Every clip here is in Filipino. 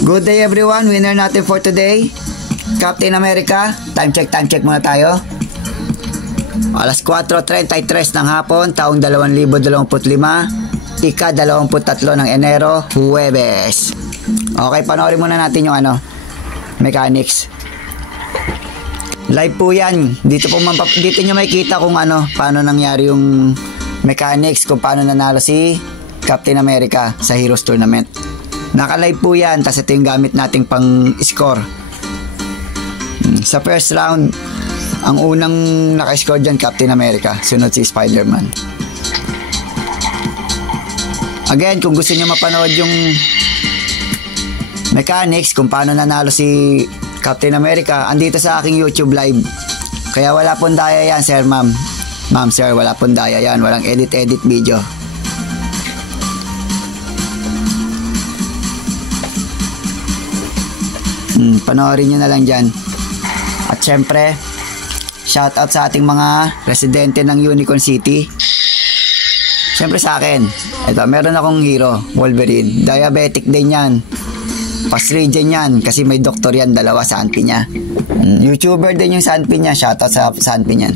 Good day everyone, winner natin for today, Captain America. Time check muna tayo. Alas 4:33 ng hapon, taong 2025, ika-23 ng Enero, Huwebes. Okay, panoorin muna natin yung mechanics. Live po yan. Dito nyo makikita kung paano nangyari yung mechanics, kung paano nanalo si Captain America sa Heroes Tournament. Naka-live po yan, tas ito yung gamit nating pang-score. Sa first round, ang unang naka-score dyan, Captain America. Sunod si Spider-Man. Again, kung gusto nyo mapanood yung mechanics, kung paano nanalo si Captain America, andito sa aking YouTube live. Kaya wala pong daya yan, sir, ma'am. Ma'am, sir, wala pong daya yan. Walang edit video. Panoorin nyo na lang dyan. At syempre, shoutout sa ating mga residente ng Unicorn City. Syempre sa akin, ito, meron akong hero, Wolverine. Diabetic din yan. Pasrigen yan, kasi may doktor yan, dalawa sa Sanpi niya. YouTuber din yung Sanpi niya, shoutout sa Sanpi niyan.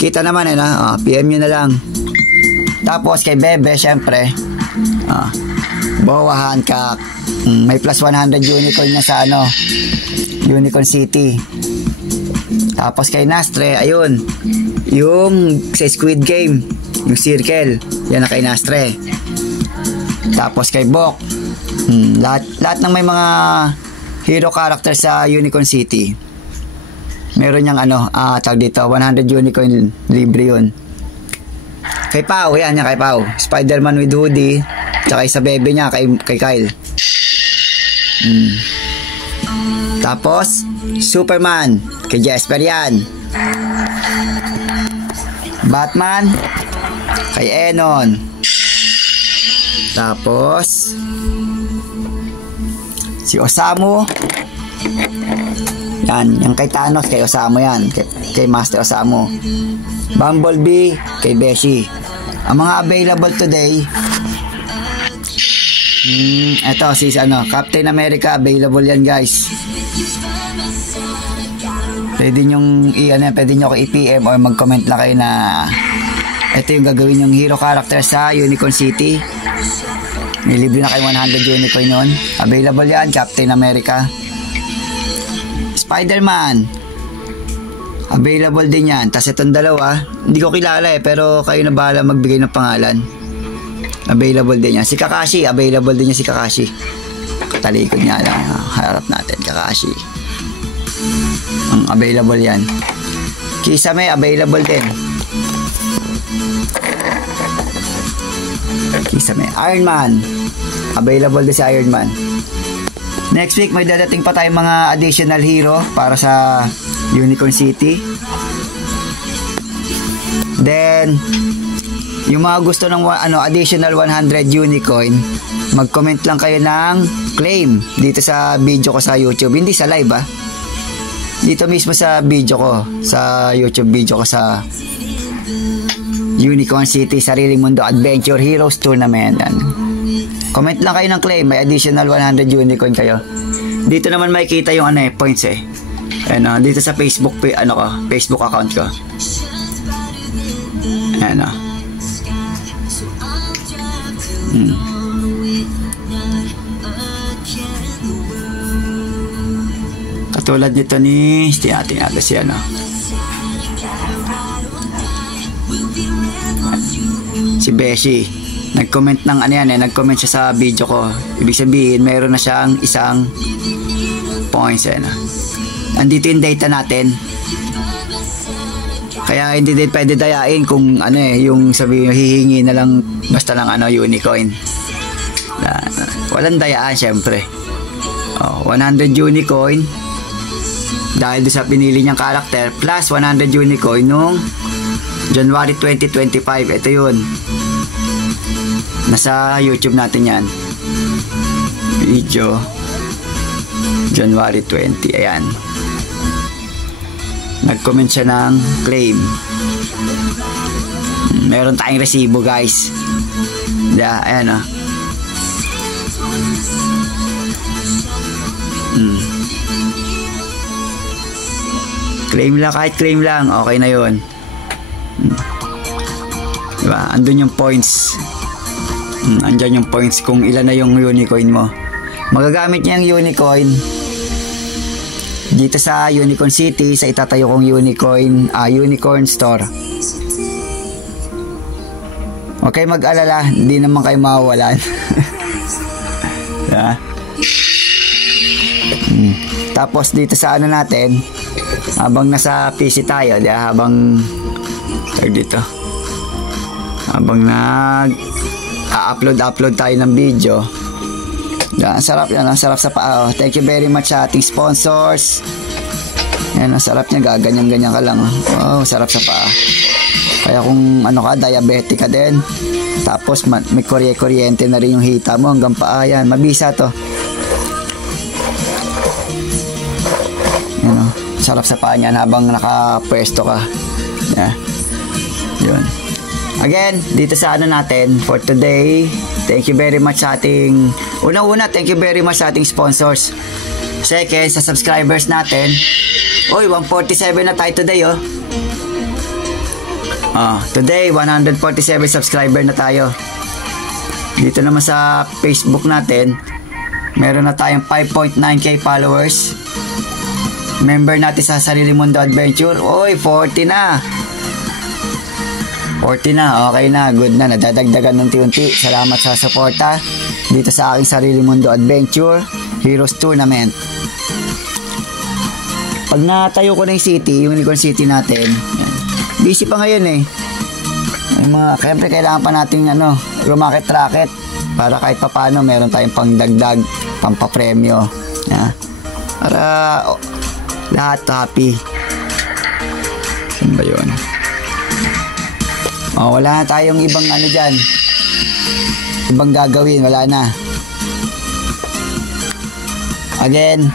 Kita naman PM nyo na lang. Tapos kay Bebe, syempre, Boa Hancock. May plus 100 unicorn niya sa Unicorn City. Tapos kay Nastre, ayun, yung sa Squid Game, yung circle, yan na kay Nastre. Tapos kay Bok, lahat ng may mga hero character sa Unicorn City, meron niyang tag dito, 100 unicorn, libre yun. Kay Pau, yan kay Pau, Spider-Man with hoodie, tsaka sa bebe niya, kay Kyle. Tapos Superman kay Jesper yan. Batman kay Enon. Tapos si Osamu yan, yung kay Thanos, kay Osamu yan, kay Master Osamu. Bumblebee kay Beshi. Ang mga available today, ito si Captain America, available yan guys. Pwede nyong pwede nyo ako i-PM or mag-comment lang kayo na ito yung gagawin yung hero character sa Unicorn City. May libre na kayo 100 unicorn yun. Available yan, Captain America. Spider-Man, available din yan. Tapos itong dalawa, hindi ko kilala pero kayo na bahala magbigay ng pangalan. Available din yan. Si Kakashi, available din yan si Kakashi. Talikod nga lang, harap natin, Kakashi. Available yan. Kisame, available din. Kisame. Iron Man, available din si Iron Man. Next week, may dadating pa tayong mga additional hero para sa Unicorn City. Then, yung mga gusto ng additional 100 unicorn, mag-comment lang kayo ng claim dito sa video ko sa YouTube. Hindi sa live dito mismo sa video ko, sa YouTube video ko sa Unicorn City Sariling Mundo Adventure Heroes Tournament. Comment lang kayo ng claim, may additional 100 unicorn kayo. Dito naman makikita yung points dito sa Facebook Facebook account ko. Katulad nito ni ating si si Beshi. Nag-comment ng nag-comment siya sa video ko. Ibig sabihin, mayroon na siyang isang points Andito yung data natin. Kaya hindi din pwede dayain kung yung sabi hihingi na lang basta lang unicorn. Walang dayaan syempre. 100 unicorn dahil doon sa pinili niyang character plus 100 unicorn nung January 2025. Ito yun. Nasa YouTube natin yan. Video January 20. Ayan. Nag-comment siya ng claim. Meron tayong resibo guys. Ayan Claim lang, kahit claim lang, okay na yun. Diba? Andun yung points. Andyan yung points kung ilan na yung unicoin mo. Magagamit niya yung unicoin dito sa Unicorn City, sa itatayo kong unicorn store. Okay, mag-alala, hindi naman kayo mawawalan. Diba? Tapos dito sa ano natin, habang nasa PC tayo, diba? Habang nag-upload tayo ng video. Yan, ang sarap yan, ang sarap sa paa. Thank you very much sa ating sponsors. Yan, ang sarap niya, gaganyan-ganyan ka lang. Oh, sarap sa paa. Kaya kung ano ka, diabetic ka din, tapos may kuryente na rin yung hita mo hanggang paa, yan, mabisa to. Yan, sarap sa paa niyan habang nakapwesto ka. Yan. Yun. Again, dito sa ano natin for today, thank you very much sa ating unang-una, thank you very much sa ating sponsors. Second, sa subscribers natin. Oy, 147 na tayo today, oh. Today, 147 subscriber na tayo. Dito naman sa Facebook natin, meron na tayong 5.9k followers. Member natin sa Sarili Mundo Adventure, oy, 40 na. 40 na, okay na, good na, nadadagdagan unti-unti. Salamat sa suporta dito sa aking Sarili Mundo Adventure Heroes Tournament. Pag natayo ko na yung city, yung Unicorn City natin, busy pa ngayon eh. Siyempre kailangan pa natin rumakit-raket para kahit papano meron tayong pangdagdag, pampapremyo. Para lahat happy. Saan ba yun? Wala na tayong ibang dyan. Ibang gagawin, wala na. Again,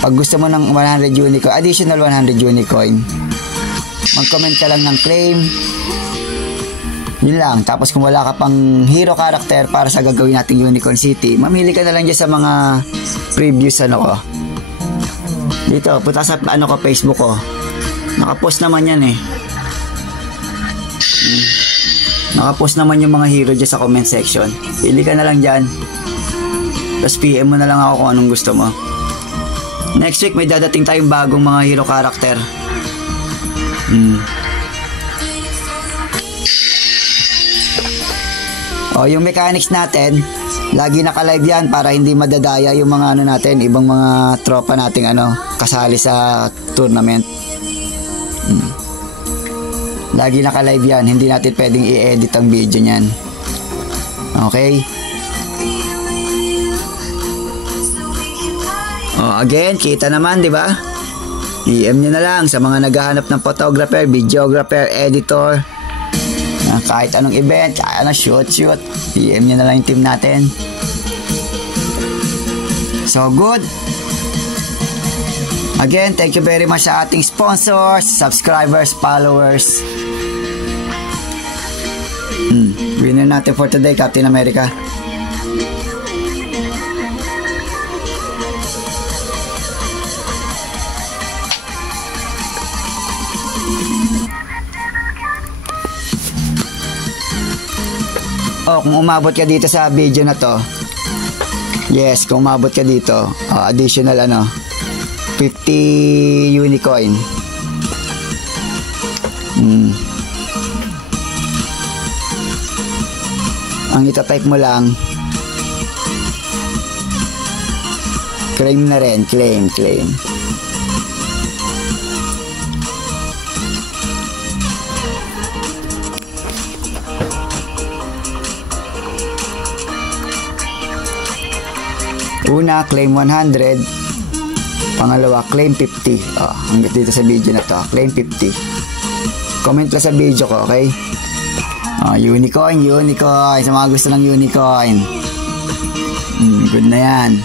pag gusto mo ng 100 unicorn, additional 100 unicorn, mag-comment ka lang ng claim. Yun lang. Tapos kung wala ka pang hero character para sa gagawin nating Unicorn City, mamili ka na lang dyan sa mga previews ko. Dito, punta sa Facebook ko. Nakapost naman yan eh. Nakapost naman yung mga hero dyan sa comment section. Pili ka na lang dyan. Tapos PM mo na lang ako kung anong gusto mo. Next week may dadating tayong bagong mga hero character. Yung mechanics natin, lagi naka-live yan para hindi madadaya yung mga natin, ibang mga tropa nating kasali sa tournament. Lagi naka-live yan, hindi natin pwedeng i-edit ang video niyan. Okay? Again, kita naman, di ba? PM nyo na lang sa mga naghahanap ng photographer, videographer, editor, kahit anong event, kahit anong shoot, PM nyo na lang yung team natin. So good. Again, thank you very much sa ating sponsors, subscribers, followers. Winner natin for today, Captain America. Kung umabot ka dito sa video na to, yes, kung umabot ka dito, additional 50 unicorn. Ang itatype mo lang, claim na rin, claim. Una, claim 100. Pangalawa, claim 50. Hanggang dito sa video na to, claim 50. Comment lang sa video ko, okay? Unicorn. Sa mga gusto ng unicorn. Good na yan.